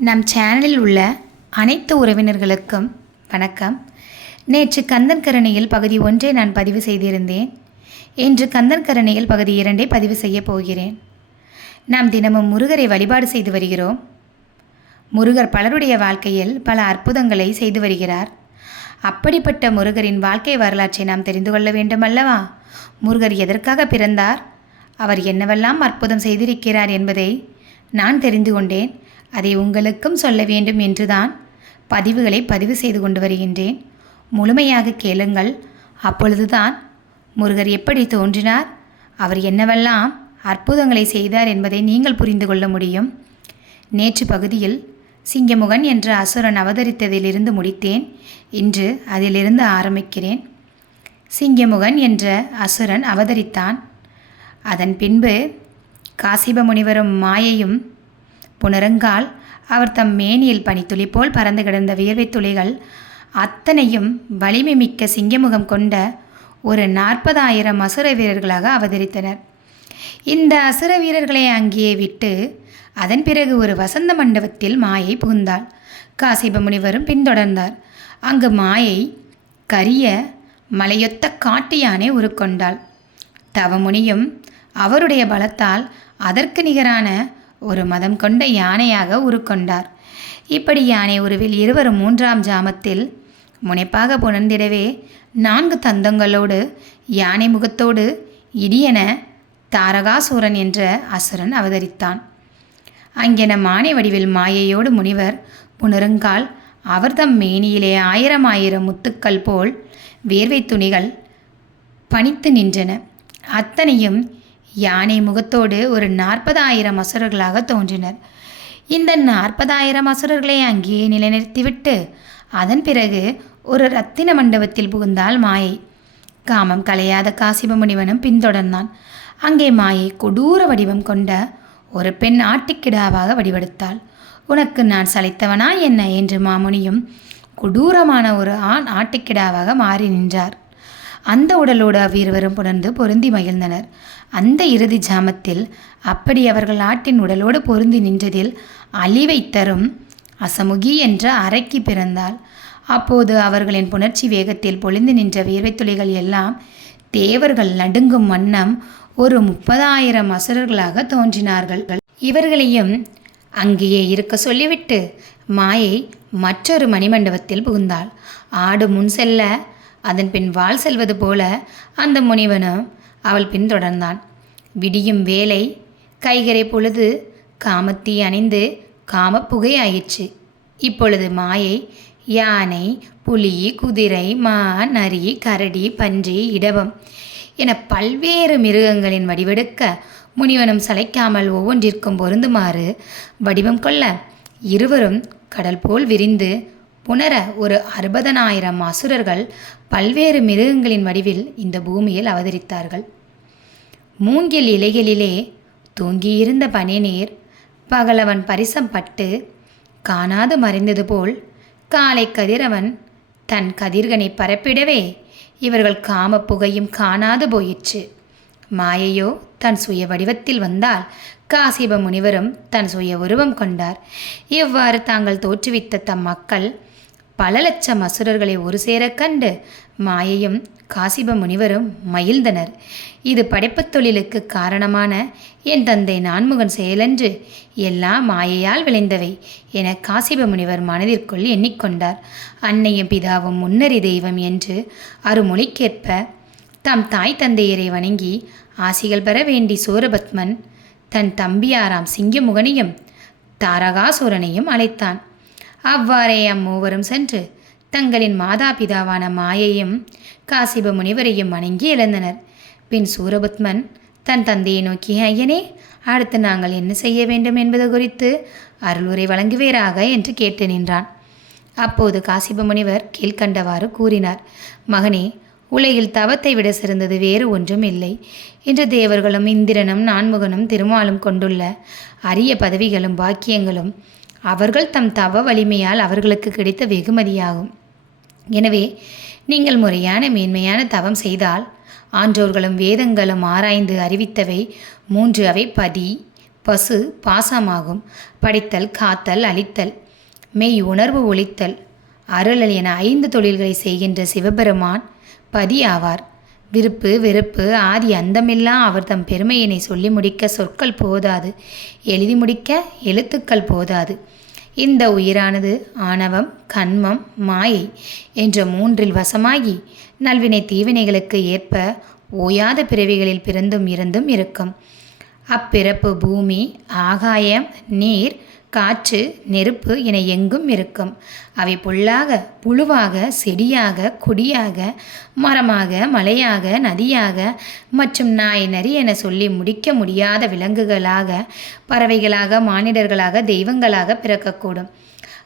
நம் சேனலில் உள்ள அனைத்து உறவினர்களுக்கும் வணக்கம். நேற்று கந்தன்கரணையில் பகுதி ஒன்றை நான் பதிவு செய்திருந்தேன். இன்று கந்தன்கரணையில் பகுதி இரண்டை பதிவு செய்யப் போகிறேன். நாம் தினமும் முருகரை வழிபாடு செய்து வருகிறோம். முருகர் பலருடைய வாழ்க்கையில் பல அற்புதங்களை செய்து வருகிறார். அப்படிப்பட்ட முருகரின் வாழ்க்கை வரலாற்றை நாம் தெரிந்து கொள்ள வேண்டும் அல்லவா முருகர் எதற்காக பிறந்தார்? அவர் என்னவெல்லாம் அற்புதம் செய்திருக்கிறார் என்பதை நான் தெரிந்து கொண்டேன். அதை உங்களுக்கும் சொல்ல வேண்டும் என்றுதான் பதிவுகளை பதிவு செய்து கொண்டு வருகின்றேன். முழுமையாக கேளுங்கள். அப்பொழுதுதான் முருகர் எப்படி தோன்றினார் அவர் என்னவெல்லாம் அற்புதங்களை செய்தார் என்பதை நீங்கள் புரிந்து கொள்ள முடியும். நேற்று பகுதியில் சிங்கமுகன் என்ற அசுரன் அவதரித்ததிலிருந்து முடித்தேன். இன்று அதிலிருந்து ஆரம்பிக்கிறேன். சிங்கமுகன் என்ற அசுரன் அவதரித்தான். அதன் பின்பு காசிப முனிவரும் மாயையும் புணருங்கால் அவர் தம் மேனியில் பனித்துளி போல் பறந்து கிடந்த வியர்வைத் துளிகள் அத்தனையும் வலிமை மிக்க சிங்கமுகம் கொண்ட ஒரு நாற்பதாயிரம் அசுர வீரர்களாக அவதரித்தனர். இந்த அசுர வீரர்களை அங்கேயே விட்டு அதன் பிறகு ஒரு வசந்த மண்டபத்தில் மாயை புகுந்தாள். காசிப முனிவரும் பின்தொடர்ந்தார். அங்கு மாயை கரிய மலையொத்த காட்டு யானை உருக்கொண்டாள். தவமுனியும் அவருடைய பலத்தால் அதற்கு நிகரான ஒரு மதம் கொண்ட யானையாக உருக்கொண்டார். இப்படி யானை உருவில் இருவரும் மூன்றாம் ஜாமத்தில் முனைப்பாக புணர்ந்திடவே நான்கு தந்தங்களோடு யானை முகத்தோடு இடியென தாரகாசூரன் என்ற அசுரன் அவதரித்தான். அங்கென மானை வடிவில் மாயையோடு முனிவர் புனருங்கால் அவர்தம் மேனியிலே ஆயிரம் ஆயிரம் முத்துக்கள் போல் வேர்வை துணிகள் பணித்து நின்றன. அத்தனையும் யானை முகத்தோடு ஒரு நாற்பதாயிரம் அசுரர்களாக தோன்றினர். இந்த நாற்பதாயிரம் அசுரர்களை அங்கேயே நிலைநிறுத்திவிட்டு அதன் பிறகு ஒரு ரத்தின மண்டபத்தில் புகுந்தாள் மாயை. காமம் கலையாத காசிப முனிவனும் பின்தொடர்ந்தான். அங்கே மாயை கொடூர வடிவம் கொண்ட ஒரு பெண் ஆட்டிக்கிடாவாக வடிவெடுத்தாள். உனக்கு நான் சளைத்தவனா என்ன? என்று மாமுனியும் கொடூரமான ஒரு ஆண் ஆட்டுக்கிடாவாக மாறி நின்றார். அந்த உடலோடு அவ்விருவரும் புணர்ந்து பொருந்தி மகிழ்ந்தனர். அந்த இறுதி ஜாமத்தில் அப்படி அவர்கள் ஆட்டின் உடலோடு பொருந்தி நின்றதில் அழிவை தரும் அசமுகி என்ற அரைக்கு பிறந்தாள். அப்போது அவர்களின் புணர்ச்சி வேகத்தில் பொழிந்து நின்ற வியர்வைத் துளிகள் எல்லாம் தேவர்கள் நடுங்கும் வண்ணம் ஒரு முப்பதாயிரம் அசுரர்களாக தோன்றினார்கள். இவர்களையும் அங்கேயே இருக்க சொல்லிவிட்டு மாயை மற்றொரு மணிமண்டபத்தில் புகுந்தாள். ஆடு முன் செல்ல அதன் பின் வாள் செல்வது போல அந்த முனிவனும் அவள் பின்தொடர்ந்தான். விடியும் வேலை கைகரை பொழுது காமத்தீ அணிந்து காம புகையாயிற்று இப்பொழுது மாயை யானை புலி குதிரை மா நரி கரடி பன்றி இடவம் என பல்வேறு மிருகங்களின் வடிவெடுக்க முனிவனும் சளைக்காமல் ஒவ்வொன்றிற்கும் பொருந்துமாறு வடிவம் கொள்ள இருவரும் கடல் போல் விரிந்து புனர ஒரு அறுபதனாயிரம் அசுரர்கள் பல்வேறு மிருகங்களின் வடிவில் இந்த பூமியில் அவதரித்தார்கள். மூங்கில் இலைகளிலே தூங்கியிருந்த பனிநீர் பகலவன் பரிசம் பட்டு காணாது மறைந்தது போல் காலை கதிரவன் தன் கதிர்கனை பரப்பிடவே இவர்கள் காம புகையும் காணாது போயிற்று. மாயையோ தன் சுய வடிவத்தில் வந்தால் காசிப முனிவரும் தன் சுய உருவம் கொண்டார். இவ்வாறு தாங்கள் தோற்றுவித்த தம் மக்கள் பல லட்சம் அசுரர்களை ஒரு சேரக் கண்டு மாயையும் காசிப முனிவரும் மகிழ்ந்தனர். இது படைப்புத் தொழிலுக்கு காரணமான என் தந்தை நான்முகன் செயலென்று எல்லாம் மாயையால் விளைந்தவை என காசிப முனிவர் மனதிற்குள் எண்ணிக்கொண்டார். அன்னையும் பிதாவும் முன்னறி தெய்வம் என்று அருமொழிக்கேற்ப தம் தாய் தந்தையரை வணங்கி ஆசிகள் பெற வேண்டி சூரபத்மன் தன் தம்பியாராம் சிங்கமுகனையும் தாரகாசூரனையும் அழைத்தான். அவ்வாறே அம்மூவரும் சென்று தங்களின் மாதா பிதாவான மாயையும் காசிப முனிவரையும் வணங்கி எழுந்தனர். பின் சூரபத்மன் தன் தந்தையை நோக்கி ஐயனே அடுத்து நாங்கள் என்ன செய்ய வேண்டும் என்பது குறித்து அருளுரை வழங்குவேராக? என்று கேட்டு நின்றான். அப்போது காசிப முனிவர் கீழ்க்கண்டவாறு கூறினார் மகனே உலகில் தவத்தை விட சிறந்தது வேறு ஒன்றும் இல்லை. இன்று தேவர்களும் இந்திரனும் நான்முகனும் திருமாலும் கொண்டுள்ள அரிய பதவிகளும் பாக்கியங்களும் அவர்கள் தம் தவ வலிமையால் அவர்களுக்கு கிடைத்த வெகுமதியாகும். எனவே நீங்கள் முறையான மேன்மையான தவம் செய்தால் ஆன்றோர்களும் வேதங்களும் ஆராய்ந்து அறிவித்தவை மூன்று அவை பதி பசு பாசமாகும். படித்தல் காத்தல் அழித்தல் மெய் உணர்வு ஒழித்தல் அருளல் என ஐந்து தொழில்களை செய்கின்ற சிவபெருமான் பதி ஆவார். விருப்பு வெறுப்பு ஆதி அந்தமில்லா அவர் தம் பெருமையினை சொல்லி முடிக்க சொற்கள் போதாது. எழுதி முடிக்க எழுத்துக்கள் போதாது. இந்த உயிரானது ஆணவம் கண்மம் மாயை என்ற மூன்றில் வசமாகி நல்வினை தீவினைகளுக்கு ஏற்ப ஓயாத பிறவிகளில் பிறந்தும் இறந்தும் இருக்கும். அப்பிறப்பு பூமி ஆகாயம் நீர் காற்று நெருப்பு என எங்கும் இருக்கும். அவை புல்லாக புழுவாக செடியாக கொடியாக மரமாக மலையாக நதியாக மற்றும் நாய் நரி என சொல்லி முடிக்க முடியாத விலங்குகளாக பறவைகளாக மானிடர்களாக தெய்வங்களாக பிறக்கக்கூடும்.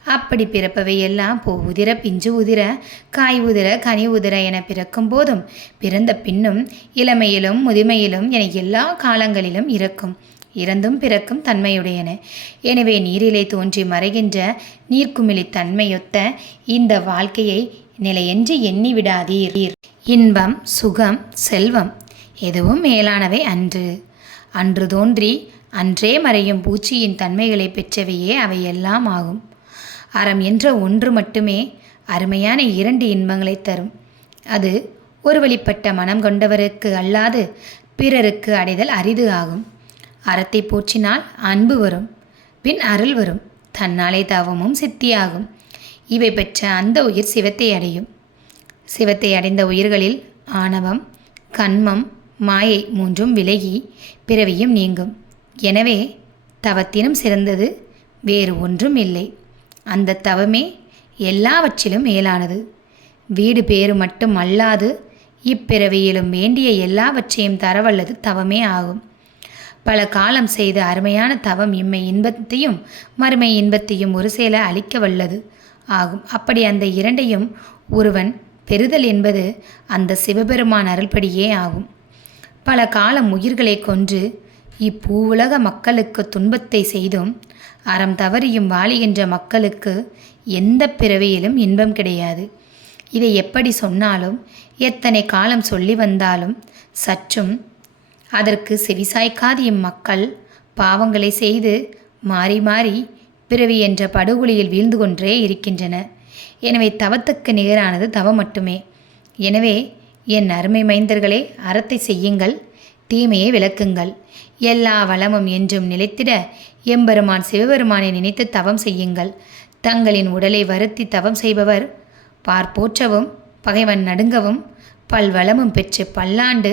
அப்படி பிறப்பவை எல்லாம் பூ உதிர பிஞ்சு உதிர காய் உதிர கனி உதிர என பிறக்கும் போதும் பிறந்த பின்னும் இளமையிலும் முதுமையிலும் என எல்லா காலங்களிலும் இறக்கும் இறந்தும் பிறக்கும் தன்மையுடையன. எனவே நீரிலே தோன்றி மறைகின்ற நீர்க்குமிழி தன்மையொத்த இந்த வாழ்க்கையை நிலையென்று எண்ணி விடாதீர் இன்பம் சுகம் செல்வம் எதுவும் மேலானவை அன்று. அன்று தோன்றி அன்றே மறையும் பூச்சியின் தன்மைகளை பெற்றவையே அவை எல்லாம் ஆகும். அறம் என்ற ஒன்று மட்டுமே அருமையான இரண்டு இன்பங்களை தரும். அது ஒரு வழிப்பட்ட மனம் கொண்டவருக்கு அல்லாது பிறருக்கு அடைதல் அரிது ஆகும். அறத்தை போற்றினால் அன்பு வரும் பின் அருள் வரும் தன்னாலே தவமும் சித்தியாகும். இவை பெற்ற அந்த உயிர் சிவத்தை அடையும். சிவத்தை அடைந்த உயிர்களில் ஆணவம் கண்மம் மாயை மூன்றும் விலகி பிறவியும் நீங்கும். எனவே தவத்தினும் சிறந்தது வேறு ஒன்றும் இல்லை. அந்த தவமே எல்லாவற்றிலும் மேலானது. வீடு பேறு மட்டும் அல்லாது இப்பிறவியிலும் வேண்டிய எல்லாவற்றையும் தரவல்லது தவமே ஆகும். பல காலம் செய்த அருமையான தவம் இம்மை இன்பத்தையும் மறுமை இன்பத்தையும் ஒரு சேல அளிக்க வல்லது. ஆகும். அப்படி அந்த இரண்டையும் ஒருவன் பெறுதல் என்பது அந்த சிவபெருமான் அருள்படியே ஆகும். பல காலம் உயிர்களை கொன்று இப்பூவுலக மக்களுக்கு துன்பத்தை செய்தும் அறம் தவறியும் வாழுகின்ற மக்களுக்கு எந்த பிறவியிலும் இன்பம் கிடையாது. இதை எப்படி சொன்னாலும் எத்தனை காலம் சொல்லி வந்தாலும் சற்றும் அதற்கு செவிசாய்க்காத இம்மக்கள் பாவங்களை செய்து மாறி மாறி பிறவி என்ற படுகொலியில் வீழ்ந்து கொண்டே இருக்கின்றன. எனவே தவத்துக்கு நிகரானது தவம் மட்டுமே. எனவே என் அருமை மைந்தர்களே அறத்தை செய்யுங்கள் தீமையை விளக்குங்கள். எல்லா வளமும் என்றும் நிலைத்திட எம்பெருமான் சிவபெருமானை நினைத்து தவம் செய்யுங்கள். தங்களின் உடலை வருத்தி தவம் செய்பவர் பார்ப்போற்றவும் பகைவன் நடுங்கவும் பல்வளமும் பெற்று பல்லாண்டு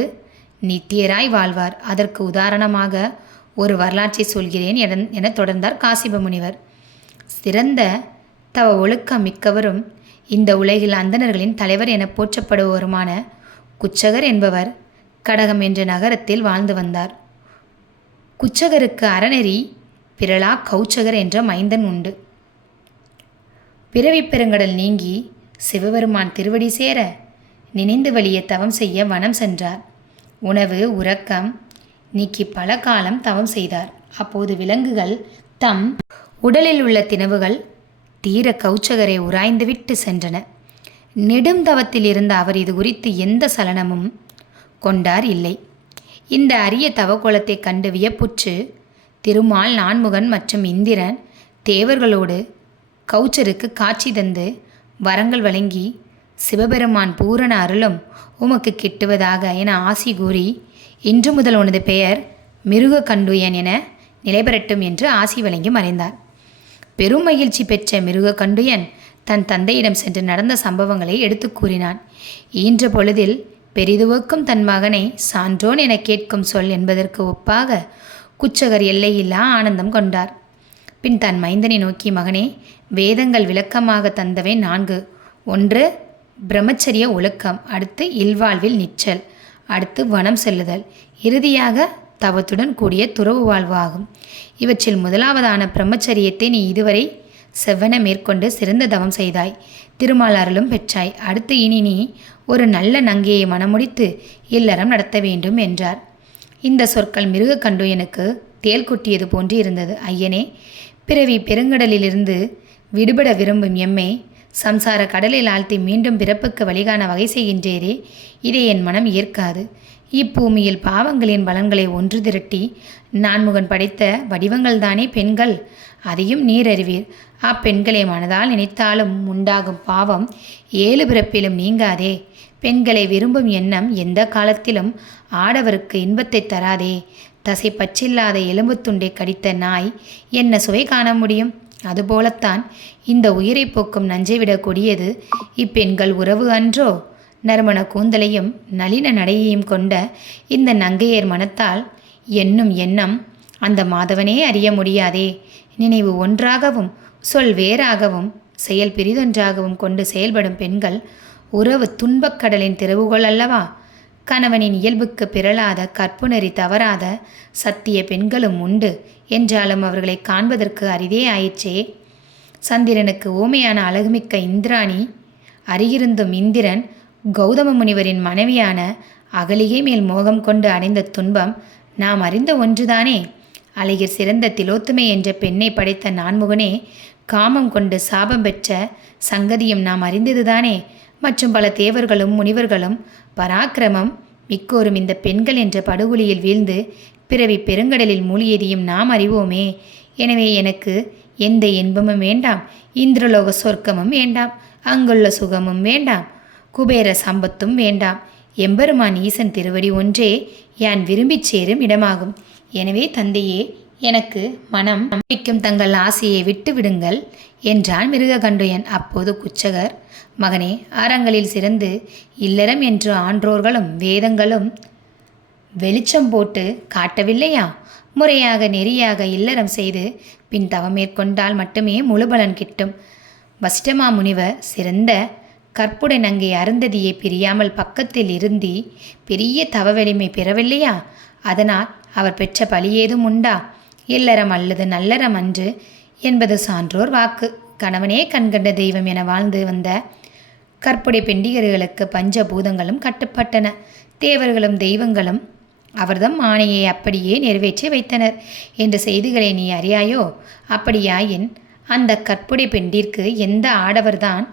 நித்தியராய் வாழ்வார். அதற்கு உதாரணமாக ஒரு வரலாற்றை சொல்கிறேன் என என தொடர்ந்தார் காசிப முனிவர். சிறந்த தவ ஒழுக்கம் மிக்கவரும் இந்த உலகில் அந்தணர்களின் தலைவர் என போற்றப்படுபவருமான குச்சகர் என்பவர் கடகம் என்ற நகரத்தில் வாழ்ந்து வந்தார். குச்சகருக்கு அறநெறி பிறலா கௌச்சகர் என்ற மைந்தன் உண்டு. பிறவி பெருங்கடல் நீங்கி சிவபெருமான் திருவடி சேர நினைந்து வழிய தவம் செய்ய வனம் சென்றார். உணவு உறக்கம் நீக்கி பல காலம் தவம் செய்தார். அப்போது விலங்குகள் தம் உடலில் உள்ள தினவுகள் தீர கௌச்சகரை உராய்ந்துவிட்டு சென்றன. நெடும் தவத்தில் இருந்த அவர் இது குறித்து எந்த சலனமும் கொண்டார் இல்லை. இந்த அரிய தவக்கோலத்தை கண்டு வியப்புற்று திருமால் நான்முகன் மற்றும் இந்திரன் தேவர்களோடு கௌச்சருக்கு காட்சி தந்து வரங்கள் வழங்கி சிவபெருமான் பூரண அருளும் உமக்கு கிட்டுவதாக என ஆசி கூறி இன்று முதல் உனது பெயர் மிருக கண்டுயன் என நிலைபெறட்டும் என்று ஆசி வழங்கி மறைந்தார் பெரும் மகிழ்ச்சி பெற்ற மிருக கண்டுயன் தன் தந்தையிடம் சென்று நடந்த சம்பவங்களை எடுத்து கூறினான். ஈன்ற பொழுதில் பெரிதுவக்கும் தன் மகனை சான்றோன் என கேட்கும் சொல் என்பதற்கு ஒப்பாக குச்சகர் எல்லையில்லா ஆனந்தம் கொண்டார். பின் தன் மைந்தனை நோக்கி மகனே வேதங்கள் விளக்கமாக தந்தவை நான்கு. ஒன்று பிரம்மச்சரிய ஒழுக்கம் அடுத்து இல்வாழ்வில் நிச்சல் அடுத்து வனம் செல்லுதல் இறுதியாக தவத்துடன் கூடிய துறவு வாழ்வு ஆகும் இவற்றில் முதலாவதான பிரம்மச்சரியத்தை நீ இதுவரை செவ்வன மேற்கொண்டு சிறந்த தவம் செய்தாய் திருமாலாரிலும் பெற்றாய். அடுத்து இனி நீ ஒரு நல்ல நங்கையை மணமுடித்து இல்லறம் நடத்த வேண்டும் என்றார். இந்த சொற்கள் மிருக கண்டு எனக்கு தேல் குட்டியது போன்று இருந்தது. ஐயனே பிறவி பெருங்கடலிலிருந்து விடுபட விரும்பும் எம்மை சம்சார கடலில் ஆழ்த்தி மீண்டும் பிறப்புக்கு வழிகாண வகை செய்கின்றேரே. இதை என் மனம் ஏற்காது. இப்பூமியில் பாவங்களின் பலன்களை ஒன்று திரட்டி நான்முகன் படைத்த வடிவங்கள்தானே பெண்கள்? அதையும் நீர் அறிவீர். அப்பெண்களை மனதால் நினைத்தாலும் உண்டாகும் பாவம் ஏழு பிறப்பிலும் நீங்காதே. பெண்களை விரும்பும் எண்ணம் எந்த காலத்திலும் ஆடவருக்கு இன்பத்தை தராதே. தசை பச்சில்லாத எலும்புத் துண்டை கடித்த நாய் என்ன சுவை காண முடியும்? அதுபோலத்தான் இந்த உயிரை போக்கும் நஞ்சை விட கொடியது இப்பெண்கள் உறவு அன்றோ? நறுமண கூந்தலையும் நளின நடையையும் கொண்ட இந்த நங்கையர் மனத்தால் என்னும் எண்ணம் அந்த மாதவனே அறிய முடியாதே. நினைவு ஒன்றாகவும் சொல் வேறாகவும் செயல் பிரிதொன்றாகவும் கொண்டு செயல்படும் பெண்கள் உறவு துன்பக்கடலின் திறவுகோள் அல்லவா? கணவனின் இயல்புக்கு பிறளாத கற்புணரி தவறாத சத்திய பெண்களும் உண்டு. என்றாலும் அவர்களை காண்பதற்கு அரிதே ஆயிற்றே. சந்திரனுக்கு ஓமையான அழகுமிக்க இந்திராணி அருகிருந்தும் இந்திரன் கௌதம முனிவரின் மனைவியான அகலிகை மேல் மோகம் கொண்டு அடைந்த துன்பம் நாம் அறிந்த ஒன்றுதானே? அழகிர் சிறந்த திலோத்துமை என்ற பெண்ணை படைத்த நான்முகனே காமம் கொண்டு சாபம் பெற்ற சங்கதியும் நாம் அறிந்ததுதானே? மற்றும் பல தேவர்களும் முனிவர்களும் பராக்கிரமம் மிக்கோரும் இந்த பெண்கள் என்ற படுகொலியில் வீழ்ந்து பிறவி பெருங்கடலில் மூழ்கியதையும் நாம் அறிவோமே? எனவே எனக்கு எந்த இன்பமும் வேண்டாம் இந்திரலோக சொர்க்கமும் வேண்டாம் அங்குள்ள சுகமும் வேண்டாம் குபேர சம்பத்தும் வேண்டாம். எம்பெருமான் ஈசன் திருவடி ஒன்றே யான் விரும்பிச் சேரும் இடமாகும். எனவே தந்தையே எனக்கு மனம் நம்பிக்கும் தங்கள் ஆசையை விட்டு விடுங்கள் என்றான் மிருககண்டுயன். அப்போது குச்சகர் மகனே ஆரங்களில் சிறந்து இல்லறம் என்று ஆன்றோர்களும் வேதங்களும் வெளிச்சம் போட்டு காட்டவில்லையா? முறையாக நெறியாக இல்லறம் செய்து பின் தவம் மேற்கொண்டால் மட்டுமே முழு பலன் கிட்டும். வஷ்டமா முனிவர் சிறந்த கற்புடன் அங்கே அருந்ததியை பிரியாமல் பக்கத்தில் இருந்தி பெரிய தவ வலிமை பெறவில்லையா? அதனால் அவர் பெற்ற பலி ஏதும் உண்டா? இல்லறம் அல்லது நல்லறம் அன்று என்பது சான்றோர் வாக்கு. கணவனே கண்கண்ட தெய்வம் என வாழ்ந்து வந்த கற்புடை பெண்டிகர்களுக்கு பஞ்சபூதங்களும் கட்டுப்பட்டன. தேவர்களும் தெய்வங்களும் அவர்தம் ஆணையை அப்படியே நிறைவேற்றி வைத்தனர். என்ற செய்திகளை நீ அறியாயோ? அப்படியாயின் அந்த கற்புடை பெண்டிற்கு எந்த ஆடவர்தான்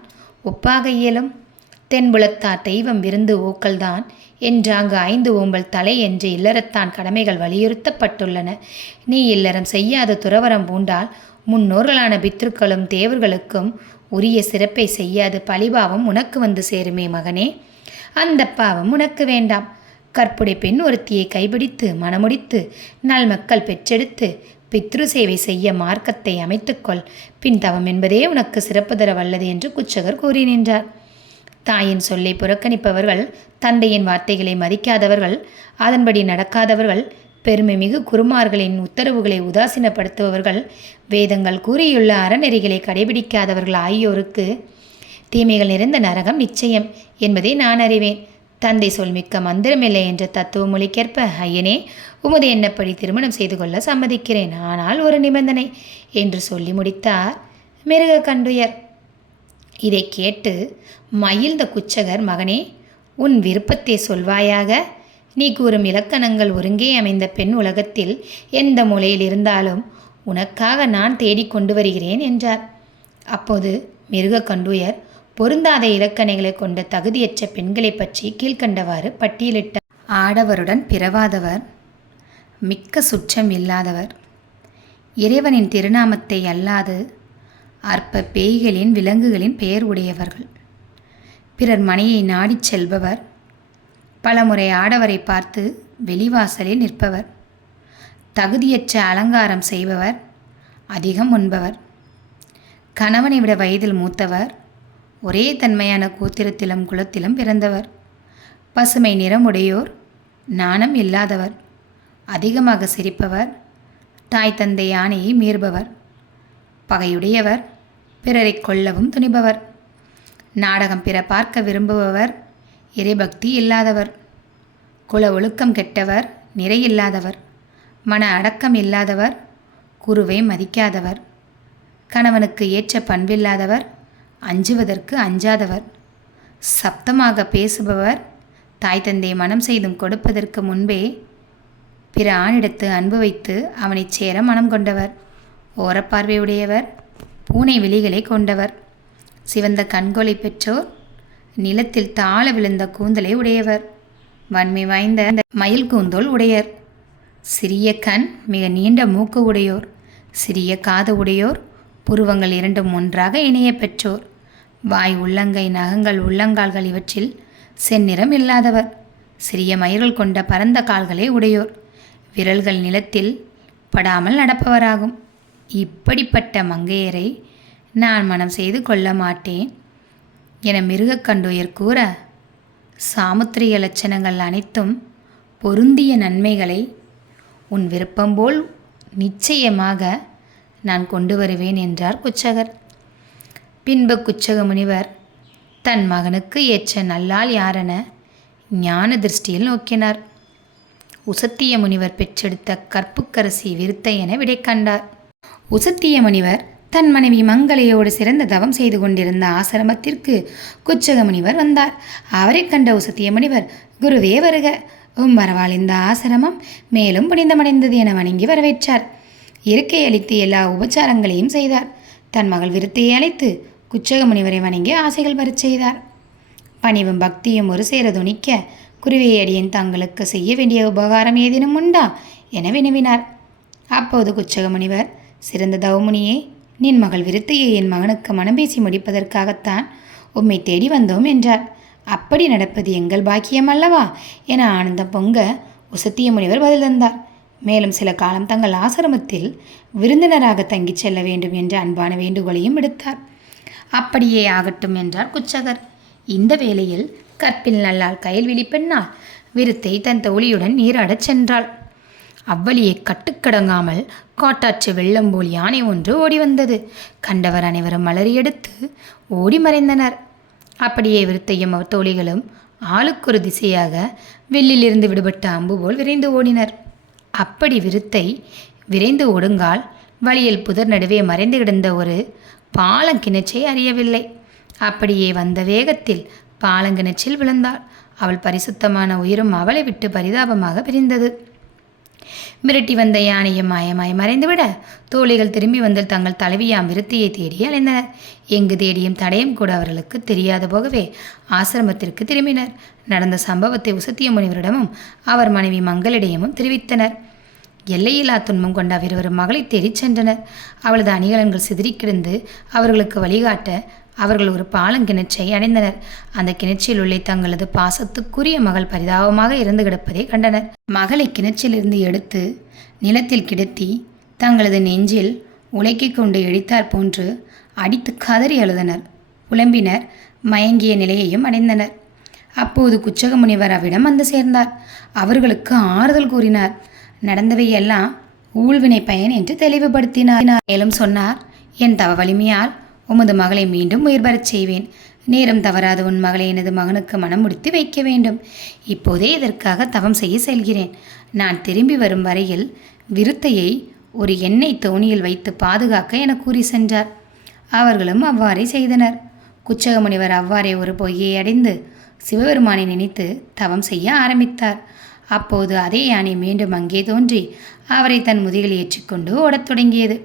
ஒப்பாக இயலும் தென்புலத்தார் தெய்வம் விருந்து ஓக்கள்தான் என்று அங்கு ஐந்து ஓம்பல் தலை என்று இல்லறத்தான் கடமைகள் வலியுறுத்தப்பட்டுள்ளன. நீ இல்லறம் செய்யாத துறவரம் பூண்டால் முன்னோர்களான பித்ருக்களும் தேவர்களுக்கும் உரிய சிறப்பை செய்யாது பழிபாவம் உனக்கு வந்து சேருமே மகனே. அந்த பாவம் உனக்கு வேண்டாம். கற்புடை பெண் ஒருத்தியை கைபிடித்து மணமுடித்து நல் மக்கள் பெற்றெடுத்து பித்ரு சேவை செய்ய மார்க்கத்தை அமைத்துக்கொள். பின் தவம் என்பதே உனக்கு சிறப்பு தர வல்லது என்று குச்சகர் கூறி நின்றார். தாயின் சொல்லை புறக்கணிப்பவர்கள் தந்தையின் வார்த்தைகளை மதிக்காதவர்கள் அதன்படி நடக்காதவர்கள் பெருமை மிகு குருமார்களின் உத்தரவுகளை உதாசீனப்படுத்துபவர்கள் வேதங்கள் கூறியுள்ள அறநெறிகளை கடைபிடிக்காதவர்கள் ஆகியோருக்கு தீமைகள் நிறைந்த நரகம் நிச்சயம் என்பதை நான் அறிவேன். தந்தை சொல்மிக்க மந்திரமில்லை என்ற தத்துவ மொழிக்கேற்ப ஐயனே உமது என்னப்படி திருமணம் செய்து கொள்ள சம்மதிக்கிறேன். ஆனால் ஒரு நிபந்தனை என்று சொல்லி முடித்தார் மிருக கண்டுயர் இதை கேட்டு மகிழ்ந்த குச்சகர் மகனே உன் விருப்பத்தை சொல்வாயாக. நீ கூறும் இலக்கணங்கள் ஒருங்கே அமைந்த பெண் உலகத்தில் எந்த மூலையில் இருந்தாலும் உனக்காக நான் தேடிக் கொண்டு வருகிறேன் என்றார். அப்போது மிருக கண்டுயர் பொருந்தாத இலக்கணைகளை கொண்ட தகுதியற்ற பெண்களை பற்றி கீழ்க்கண்டவாறு பட்டியலிட்டார் ஆடவருடன் பிறவாதவர் மிக்க சுற்றம் இல்லாதவர் இறைவனின் திருநாமத்தை அல்லாது அற்ப பேய்களின் விலங்குகளின் பெயர் உடையவர்கள். பிறர் மனையை நாடிச் செல்பவர் பலமுறை ஆடவரை பார்த்து வெளிவாசலில் நிற்பவர் தகுதியற்ற அலங்காரம் செய்பவர் அதிகம் உண்பவர் கணவனை விட வயதில் மூத்தவர் ஒரே தன்மையான கூத்திரத்திலும் குலத்திலும் பிறந்தவர். பசுமை நிறமுடையோர் நாணம் இல்லாதவர். அதிகமாக சிரிப்பவர் தாய் தந்தை யானையை மீறுபவர். பகையுடையவர் பிறரை கொல்லவும் துணிபவர். நாடகம் பிற பார்க்க விரும்புபவர் இறைபக்தி இல்லாதவர். குல ஒழுக்கம் கெட்டவர் நிறை இல்லாதவர். மன அடக்கம் இல்லாதவர் குருவை மதிக்காதவர். கணவனுக்கு ஏற்ற பண்பில்லாதவர் அஞ்சுவதற்கு அஞ்சாதவர். சப்தமாக பேசுபவர் தாய் தந்தை மனம் செய்தும் கொடுப்பதற்கு முன்பே பிற ஆணிடத்து அன்பு வைத்து அவனைச் சேர மனம் கொண்டவர். ஓரப்பார்வையுடையவர் பூனை விழிகளை கொண்டவர். சிவந்த கண்கொலை பெற்றோர் நிலத்தில் தாழ விழுந்த கூந்தலை உடையவர். வன்மை வாய்ந்த மயில் கூந்தோல் உடையர். சிறிய கண் மிக நீண்ட மூக்கு உடையோர். சிறிய காது உடையோர். புருவங்கள் இரண்டும் ஒன்றாக இணைய பெற்றோர். வாய் உள்ளங்கை நகங்கள் உள்ளங்கால்கள் இவற்றில் செந்நிறம் இல்லாதவர். சிறிய மயிர்கள் கொண்ட பரந்த கால்களை உடையோர். விரல்கள் நிலத்தில் படாமல் நடப்பவராகும். இப்படிப்பட்ட மங்கையரை நான் மனம் செய்து கொள்ள மாட்டேன் என மிருகக் கண்டுயர் கூற சாமுத்திரிய லட்சணங்கள் அனைத்தும் பொருந்திய நன்மைகளை உன் விருப்பம் போல் நிச்சயமாக நான் கொண்டு வருவேன் என்றார் குச்சகர். பின்பு குச்சக முனிவர் தன் மகனுக்கு ஏற்ற நல்லாள் யாரென ஞான திருஷ்டியில் நோக்கினார். உசத்திய முனிவர் பெற்றெடுத்த கற்புக்கரசி விருத்தை என விடை கண்டார். உசத்திய முனிவர் தன் மனைவி மங்களையோடு சிறந்த தவம் செய்து கொண்டிருந்த ஆசிரமத்திற்கு குச்சக முனிவர் வந்தார். அவரைக் கண்ட உசத்திய முனிவர் குருவே வருக. உம் வரவால் இந்த ஆசிரமம் மேலும் புனிதமடைந்தது என வணங்கி வரவேற்றார். இருக்கை அளித்து எல்லா உபச்சாரங்களையும் செய்தார். தன் மகள் விருத்தையை அழைத்து குச்சக முனிவரை வணங்கி ஆசைகள் வரச் செய்தார். பணிவும் பக்தியும் ஒரு சேர துணிக்க குருவியை அடியேன் தங்களுக்கு செய்ய வேண்டிய உபகாரம் ஏதேனும் உண்டா? என வினவினார். அப்போது குச்சக முனிவர் சிறந்த தவமுனியே நின் மகள் விருத்தையை என் மகனுக்கு மனம் பேசி முடிப்பதற்காகத்தான் உம்மை தேடி வந்தோம் என்றார். அப்படி நடப்பது எங்கள் பாக்கியம் அல்லவா? என ஆனந்தம் பொங்க உசத்திய முனிவர் பதில் தந்தார். மேலும் சில காலம் தங்கள் ஆசிரமத்தில் விருந்தினராக தங்கிச் செல்ல வேண்டும் என்ற அன்பான வேண்டுகோளையும் விடுத்தார். அப்படியே ஆகட்டும் என்றார் குச்சகர். இந்த வேளையில் கற்பில் நல்லால் கையில் விழிப்பெண்ணால் விருத்தை தன் தோழியுடன் நீராடச் சென்றாள். அவ்வழியே கட்டுக்கடங்காமல் காட்டாற்று வெள்ளம் போல் யானை ஒன்று ஓடி வந்தது கண்டவர் அனைவரும் மலரி எடுத்து ஓடி மறைந்தனர். அப்படியே விருத்தையும் அவர் தோழிகளும் ஆளுக்கொரு திசையாக வெள்ளிலிருந்து விடுபட்ட அம்பு போல் விரைந்து ஓடினர். அப்படி விருத்தை விரைந்து ஒடுங்கால் வழியில் புதர் நடுவே மறைந்து கிடந்த ஒரு பாலங்கிணற்றை அறியவில்லை. அப்படியே வந்த வேகத்தில் பாலங்கிணச்சில் விழுந்தாள். அவள் பரிசுத்தமான உயிரும் அவளை விட்டு பரிதாபமாக பிரிந்தது. மிரட்டி வந்த யானையும் மாயமாய் மறைந்துவிட தோழிகள் திரும்பி வந்து தங்கள் தலைவியாம் விருத்தியை தேடி அலைந்தனர். எங்கு தேடியும் தடையும் கூட அவர்களுக்கு தெரியாத போகவே ஆசிரமத்திற்கு திரும்பினர். நடந்த சம்பவத்தை உசத்திய முனிவரிடமும் அவர் மனைவி மங்களிடையமும் தெரிவித்தனர். எல்லையில்லா துன்பம் கொண்ட அவ்விருவரும் மகளை தேடிச் சென்றனர். அவளது அணிகலன்கள் சிதறி கிடந்து அவர்களுக்கு வழிகாட்ட அவர்கள் ஒரு பாலங்கிணற்றை அடைந்தனர். அந்த கிணற்றில் உள்ளே தங்களது பாசத்துக்குரிய மகள் பரிதாபமாக இறந்து கிடப்பதை கண்டனர். மகளை கிணற்றிலிருந்து எடுத்து நிலத்தில் கிடத்தி தங்களது நெஞ்சில் உலக்கிக் கொண்டு இடித்தார் போன்று அடித்து கதறி அழுதனர். புலம்பினர் மயங்கிய நிலையையும் அடைந்தனர். அப்போது குச்சக முனிவர் அவ்விடம் வந்து சேர்ந்தார். அவர்களுக்கு ஆறுதல் கூறினார். நடந்தவை எல்லாம் ஊழ்வினை பயன் என்று தெளிவுபடுத்தினார். மேலும் சொன்னார் என் தவ வலிமையால் உமது மகளை மீண்டும் உயிர் பெறச் செய்வேன். நேரம் தவறாத உன் மகளை எனது மகனுக்கு மனம் முடித்து வைக்க வேண்டும். இப்போதே இதற்காக தவம் செய்ய செல்கிறேன். நான் திரும்பி வரும் வரையில் விருத்தையை ஒரு எண்ணெய் தோணியில் வைத்து பாதுகாக்க என கூறி சென்றார். அவர்களும் அவ்வாறே செய்தனர். குச்சக முனிவர் அவ்வாறே ஒரு பொய்யை அடைந்து சிவபெருமானை நினைத்து தவம் செய்ய ஆரம்பித்தார். அப்போது அதே யானை மீண்டும் அங்கே தோன்றி அவரை தன் முதுகில் ஏற்றிக்கொண்டு ஓடத் தொடங்கியது.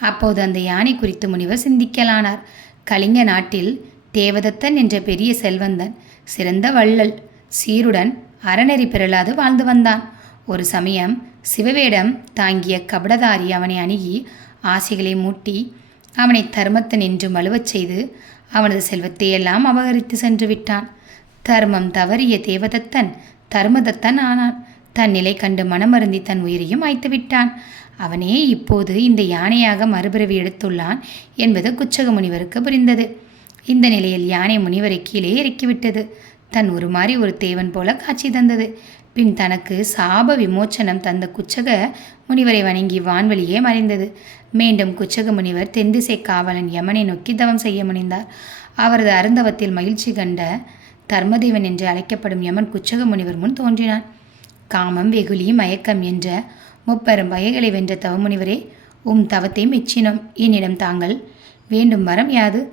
அப்போது அந்த யானை குறித்து முனிவர் சிந்திக்கலானார். கலிங்க நாட்டில் தேவதத்தன் என்ற பெரிய செல்வந்தன் சிறந்த வள்ளல் சீருடன் அறநெறி பிறளாது வாழ்ந்து வந்தான். ஒரு சமயம் சிவவேடம் தாங்கிய கபடதாரி அவனை அணுகி ஆசைகளை மூட்டி அவனை தர்மத்தன் என்று மழுவச் செய்து அவனது செல்வத்தை எல்லாம் அபகரித்து சென்று விட்டான். தர்மம் தவறிய தேவதத்தன் தர்மதத்தன் ஆனான். தன் நிலை கண்டு மனமருந்தி தன் உயிரையும் மாய்த்து விட்டான் அவனே இப்போது இந்த யானையாக மறுபிறவி எடுத்துள்ளான் என்பது குச்சக முனிவருக்கு புரிந்தது. இந்த நிலையில் யானை முனிவரை கீழே இறக்கிவிட்டது. தன் ஒரு மாதிரி ஒரு தேவன் போல காட்சி தந்தது. பின் தனக்கு சாப விமோச்சனம் தந்த குச்சக முனிவரை வணங்கி வான்வழியே மறைந்தது. மீண்டும் குச்சக முனிவர் தென்திசை காவலன் யமனை நோக்கி தவம் செய்ய முனைந்தார். அவரது அருந்தவத்தில் மகிழ்ச்சி கண்ட தர்மதேவன் என்று அழைக்கப்படும் யமன் குச்சக முனிவர் முன் தோன்றினான். காமம் வெகுளி மயக்கம் என்ற முப்பெரும் வயகளை வென்ற தவமுனிவரே உம் தவத்தை மெச்சினோம். என்னிடம் தாங்கள் வேண்டும் வரம் யாது?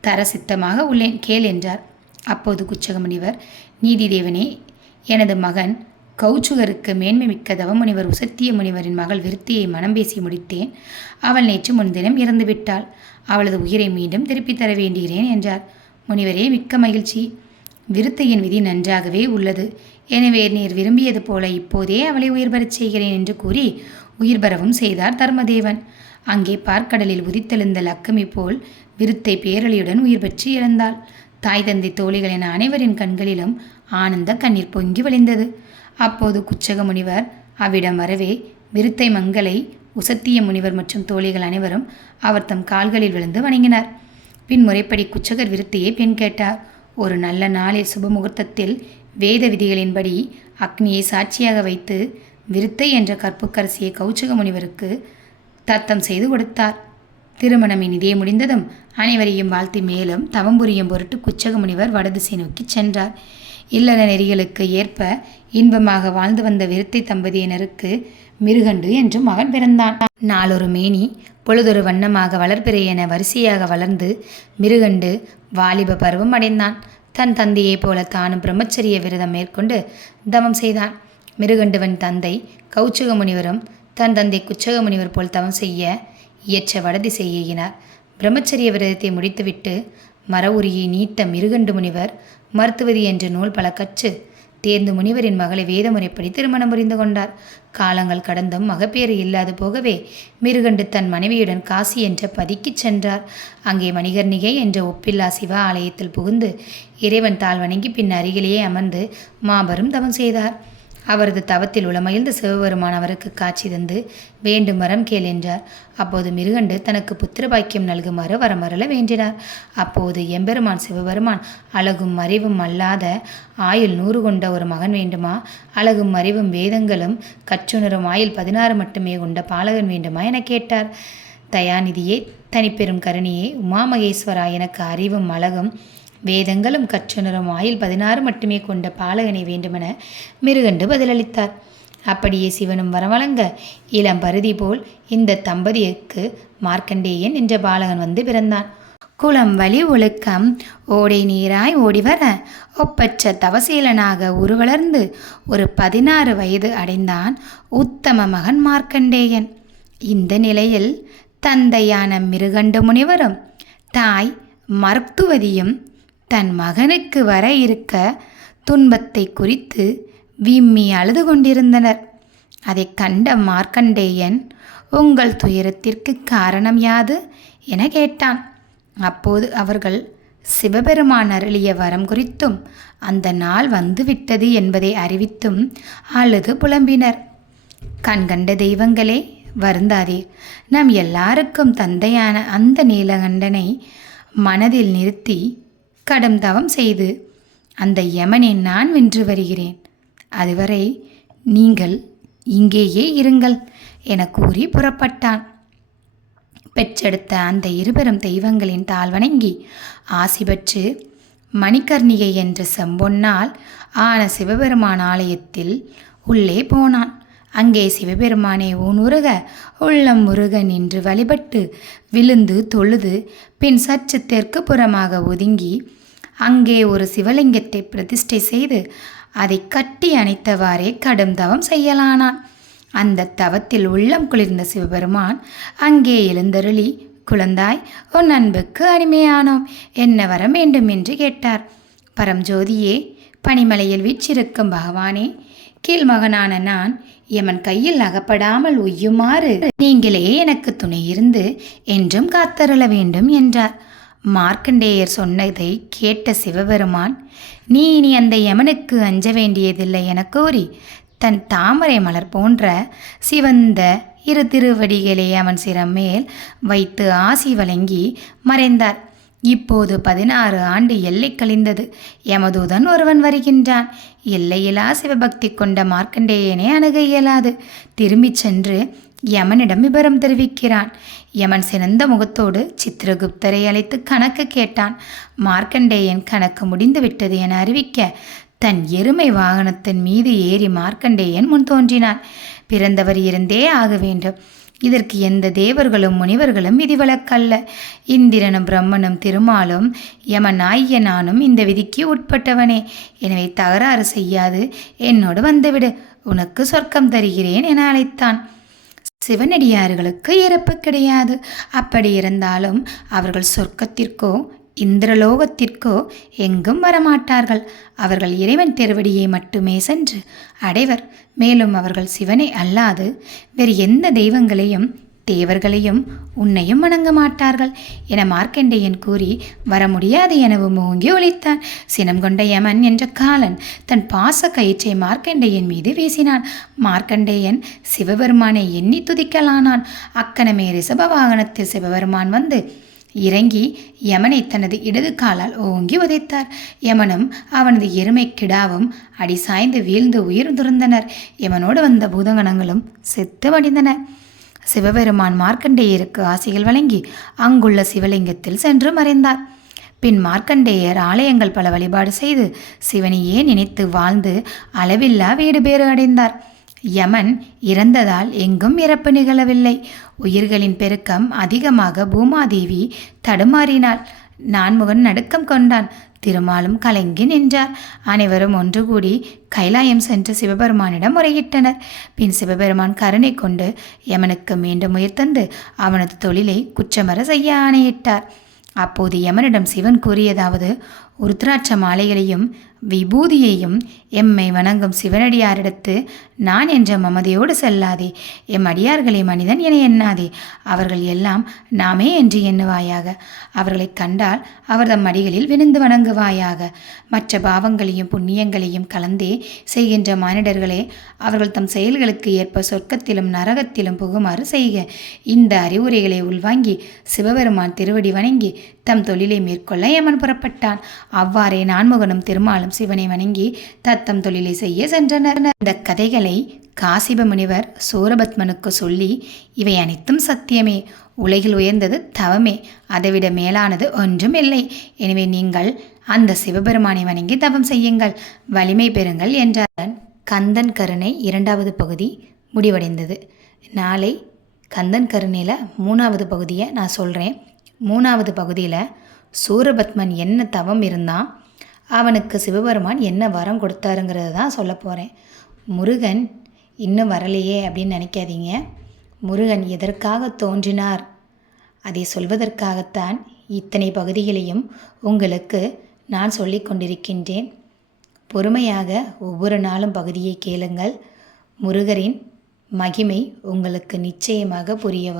தர சித்தமாக உள்ளேன் கேள் என்றார். அப்போது குச்சக முனிவர் நீதிதேவனே எனது மகன் கௌச்சுகருக்கு மேன்மை மிக்க தவமுனிவர் உசத்திய முனிவரின் மகள் விருத்தியை மனம் பேசி முடித்தேன். அவள் நேற்று முன்தினம் இறந்துவிட்டாள். அவளது உயிரை மீண்டும் திருப்பித் தர வேண்டுகிறேன் என்றார். முனிவரே மிக்க மகிழ்ச்சி. விருத்தையின் விதி நன்றாகவே உள்ளது. எனவே நீர் விரும்பியது போல இப்போதே அவளை உயிர் பெறச் செய்கிறேன் என்று கூறி உயிர் பெறவும் செய்தார் தர்மதேவன். அங்கே பார்க்கடலில் உதித்தெழுந்த லக்கமி போல் விருத்தை பேரழியுடன் உயிர் பெற்று இறந்தாள் தாய் தந்தை தோழிகளின் அனைவரின் கண்களிலும் ஆனந்த கண்ணீர் பொங்கி வழிந்தது. அப்போது குச்சக முனிவர் அவ்விடம் வரவே விருத்தை மங்களை உசத்திய முனிவர் மற்றும் தோழிகள் அனைவரும் அவர் தம் கால்களில் விழுந்து வணங்கினார். பின் முறைப்படி குச்சகர் விருத்தியை பெண் கேட்டார். ஒரு நல்ல நாளில் சுபமுகூர்த்தத்தில் வேத விதிகளின்படி அக்னியை சாட்சியாக வைத்து விருத்தை என்ற கற்புக்கரசியை கௌச்சக முனிவருக்கு தத்தம் செய்து கொடுத்தார். திருமணம் இனிதே முடிந்ததும் அனைவரையும் வாழ்த்தி மேலும் தவம் புரியும் பொருட்டு குச்சக முனிவர் வடதிசை நோக்கி சென்றார். இல்லற நெறிகளுக்கு ஏற்ப இன்பமாக வாழ்ந்து வந்த விருத்தை தம்பதியினருக்கு மிருகண்டு என்று மகன் பிறந்தான். நாளொரு மேனி பொழுதொரு வண்ணமாக வளர்பிறை என வரிசையாக வளர்ந்து மிருகண்டு வாலிப பருவம் அடைந்தான். தன் தந்தையைப் போல தானும் பிரம்மச்சரிய விரதம் மேற்கொண்டு தவம் செய்தான். மிருகண்டுவன் தந்தை கௌச்சக முனிவரும் தன் தந்தை குச்சக முனிவர் போல் தவம் செய்ய இயற்ற வடதிசை எய்யினார் பிரம்மச்சரிய விரதத்தை முடித்துவிட்டு மர உரியை நீத்த மிருகண்டு முனிவர் மருத்துவதி என்ற நூல் பல கற்று தேர்ந்து முனிவரின் மகளை வேத முறைப்படி திருமணம் புரிந்து கொண்டார். காலங்கள் கடந்தும் மகப்பேறு இல்லாது போகவே மிருகண்டு தன் மனைவியுடன் காசி என்ற பதிக்குச் சென்றார். அங்கே மணிகர்ணிகை என்ற ஒப்பில்லா சிவ ஆலயத்தில் புகுந்து இறைவன் தாழ் வணங்கி பின் அருகிலேயே அமர்ந்து மாபெரும் தவம் செய்தார். அவரது தவத்தில் உளமகிழ்ந்த சிவபெருமான் அவருக்கு காட்சி தந்து வேண்டும் வரம் கேள் என்றார். அப்போது மிருகண்டு தனக்கு புத்திர பாக்கியம் நல்குமாறு வரமருள வேண்டினார். அப்போது எம்பெருமான் சிவபெருமான் அழகும் அறிவும் அல்லாத ஆயுள் நூறு கொண்ட ஒரு மகன் வேண்டுமா? அழகும் அறிவும் வேதங்களும் கற்றுணரும் ஆயுள் பதினாறு மட்டுமே கொண்ட பாலகன் வேண்டுமா? என கேட்டார். தயாநிதியே தனிப்பெரும் கருணியே உமாமகேஸ்வரா எனக்கு அறிவும் அழகும் வேதங்களும் கற்றுணரும் ஆயில் பதினாறு மட்டுமே கொண்ட பாலகனை வேண்டுமென மிருகண்டு பதிலளித்தார். அப்படியே சிவனும் வரவழங்க இளம் பருதி போல் இந்த தம்பதியருக்கு மார்க்கண்டேயன் என்ற பாலகன் வந்து பிறந்தான். குளம் வழி ஒழுக்கம் ஓடை நீராய் ஓடிவர ஒப்பற்ற தவசீலனாக உருவளர்ந்து ஒரு பதினாறு வயது அடைந்தான் உத்தம மகன் மார்க்கண்டேயன். இந்த நிலையில் தந்தையான மிருகண்ட முனிவரும் தாய் மருத்துவதியும் தன் மகனுக்கு வர இருக்க துன்பத்தை குறித்து விம்மி அழுது கொண்டிருந்தனர். அதை கண்ட மார்க்கண்டேயன் உங்கள் துயரத்திற்கு காரணம் யாது? என கேட்டான். அப்போது அவர்கள் சிவபெருமான் அருளிய வரம் குறித்தும் அந்த நாள் வந்துவிட்டது என்பதை அறிவித்தும் அழுது புலம்பினர். கண்கண்ட தெய்வங்களே வருந்தாதீர் நம் எல்லாருக்கும் தந்தையான அந்த நீலகண்டனை மனதில் நிறுத்தி கடும் தவம் செய்து அந்த யமனை நான் வென்று வருகிறேன். அதுவரை நீங்கள் இங்கேயே இருங்கள் என கூறி புறப்பட்டான். பெற்றெடுத்த அந்த இருபெரும் தெய்வங்களின் தாழ் வணங்கி ஆசி பெற்று மணிகர்ணிகை என்ற செம்பொன்னால் ஆன சிவபெருமான் ஆலயத்தில் உள்ளே போனான். அங்கே சிவபெருமானே ஊனுருக உள்ளம் முருக நின்று வழிபட்டு விழுந்து தொழுது பின் சற்று தெற்கு புறமாக ஒதுங்கி அங்கே ஒரு சிவலிங்கத்தை பிரதிஷ்டை செய்து அதை கட்டி அணைத்தவாறே கடும் தவம் செய்யலானான். அந்த தவத்தில் உள்ளம் குளிர்ந்த சிவபெருமான் அங்கே எழுந்தருளி குழந்தாய் உன் அன்புக்கு அடிமையானோம். என்ன வர வேண்டும்? என்று கேட்டார். பரம்ஜோதியே பனிமலையில் வீச்சிருக்கும் பகவானே கீழ்மகனான நான் எமன் கையில் அகப்படாமல் உய்யுமாறு நீங்களே எனக்கு துணை இருந்து என்றும் காத்தருள வேண்டும் என்றார். மார்க்கண்டேயர் சொன்னதை கேட்ட சிவபெருமான் நீ இனி அந்த யமனுக்கு அஞ்ச வேண்டியதில்லை என கூறி தன் தாமரை மலர் போன்ற சிவந்த இரு திருவடிகளை அவன் சிரமேல் வைத்து ஆசி வழங்கி மறைந்தார். இப்போது பதினாறு ஆண்டு எல்லை கழிந்தது. யமதூதன் ஒருவன் வருகின்றான். எல்லையிலா சிவபக்தி கொண்ட மார்க்கண்டேயனை அணுக இயலாது. திரும்பிச் சென்று யமனிடம் விபரம் தெரிவிக்கிறான். யமன் சிறந்த முகத்தோடு சித்திரகுப்தரை அழைத்து கணக்கு கேட்டான். மார்க்கண்டேயன் கணக்கு முடிந்துவிட்டது என அறிவிக்க தன் எருமை வாகனத்தின் மீது ஏறி மார்க்கண்டேயன் முன் தோன்றினான். பிறந்தவர் இருந்தே ஆக வேண்டும். இதற்கு எந்த தேவர்களும் முனிவர்களும் விதிவிலக்கல்ல. இந்திரனும் பிரம்மனும் திருமாலும் யமன் நானும் இந்த விதிக்கு உட்பட்டவனே. எனவே தகராறு செய்யாது. என்னோடு வந்துவிடு. உனக்கு சொர்க்கம் தருகிறேன் என அழைத்தான். சிவனடியார்களுக்கு இறப்பு கிடையாது. அப்படி இருந்தாலும் அவர்கள் சொர்க்கத்திற்கோ இந்திரலோகத்திற்கோ எங்கும் வரமாட்டார்கள். அவர்கள் இறைவன் திருவடியை மட்டுமே சென்று அடைவர். மேலும் அவர்கள் சிவனை அல்லாது வேறு எந்த தெய்வங்களையும் தேவர்களையும் உன்னையும் வணங்க மாட்டார்கள் என மார்க்கண்டேயன் கூறி வர முடியாது எனவும் ஓங்கி ஒழித்தான் சினம் கொண்ட யமன் என்ற காலன் தன் பாச கயிற்றை மார்க்கண்டேயன் மீது வீசினான். மார்க்கண்டேயன் சிவபெருமானை எண்ணி துதிக்கலானான். அக்கணமே ரிஷப வாகனத்தில் சிவபெருமான் வந்து இறங்கி யமனை தனது இடது காலால் ஓங்கி உதைத்தார். யமனும் அவனது எருமை கிடாவும் அடி சாய்ந்து வீழ்ந்து உயிர் துறந்தனர். யமனோடு வந்த பூதகணங்களும் செத்து வடிந்தன. சிவபெருமான் மார்க்கண்டேயருக்கு ஆசைகள் வழங்கி அங்குள்ள சிவலிங்கத்தில் சென்று மறைந்தார். பின் மார்க்கண்டேயர் ஆலயங்கள் பல வழிபாடு செய்து சிவனையே நினைத்து வாழ்ந்து அளவில்லா வீடு பேறு அடைந்தார். யமன் இறந்ததால் எங்கும் இறப்பு நிகழவில்லை. உயிர்களின் பெருக்கம் அதிகமாக பூமாதேவி தடுமாறினாள். நான்முகன் நடுக்கம் கொண்டான். திருமாலும் கலங்கி நின்றார். அனைவரும் ஒன்று கூடி கைலாயம் சென்று சிவபெருமானிடம் முறையிட்டனர். பின் சிவபெருமான் கருணை கொண்டு யமனுக்கு மீண்டும் உயிர் தந்து அவனது தொழிலை குற்றமற செய்ய ஆணையிட்டார். அப்போது யமனிடம் சிவன் கூறியதாவது உருத்ராட்ச மாலைகளையும் விபூதியையும் எம்மை வணங்கும் சிவனடியாரிடத்து நான் என்ற மமதையோடு செல்லாதே. எம் அடியார்களை மனிதன் என எண்ணாதே. அவர்கள் எல்லாம் நாமே என்று எண்ணுவாயாக. அவர்களை கண்டால் அவர்தம் அடிகளில் விழுந்து வணங்குவாயாக. மற்ற பாவங்களையும் புண்ணியங்களையும் கலந்தே செய்கின்ற மானிடர்களே அவர்கள் தம் செயல்களுக்கு ஏற்ப சொர்க்கத்திலும் நரகத்திலும் புகுமாறு செய்க. இந்த அறிவுரைகளை உள்வாங்கி சிவபெருமான் திருவடி வணங்கி தம் தொழிலை மேற்கொள்ள யமன் புறப்பட்டான். அவ்வாறே நான்முகனும் திருமாலும் சிவனை வணங்கி தத்தம் தொழிலை செய்ய சென்றனர். இந்த கதைகளை காசிப முனிவர் சூரபத்மனுக்கு சொல்லி இவை அனைத்தும் சத்தியமே. உலகில் உயர்ந்தது தவமே. அதைவிட மேலானது ஒன்றும் இல்லை. எனவே நீங்கள் அந்த சிவபெருமானை வணங்கி தவம் செய்யுங்கள். வலிமை பெறுங்கள் என்றார். கந்தன் கருணை இரண்டாவது பகுதி முடிவடைந்தது. நாளை கந்தன் கருணையில் மூணாவது பகுதியை நான் சொல்கிறேன் மூணாவது பகுதியில் சூரபத்மன் என்ன தவம் இருந்தான் அவனுக்கு சிவபெருமான் என்ன வரம் கொடுத்தாருங்கிறத தான் சொல்ல போகிறேன் முருகன் இன்னும் வரலையே அப்படின்னு நினைக்காதீங்க. முருகன் எதற்காக தோன்றினார்? அதை சொல்வதற்காகத்தான் இத்தனை பகுதிகளையும் உங்களுக்கு நான் சொல்லிக் கொண்டிருக்கின்றேன். பொறுமையாக ஒவ்வொரு நாளும் பகுதியை கேளுங்கள். முருகரின் மகிமை உங்களுக்கு நிச்சயமாக புரிய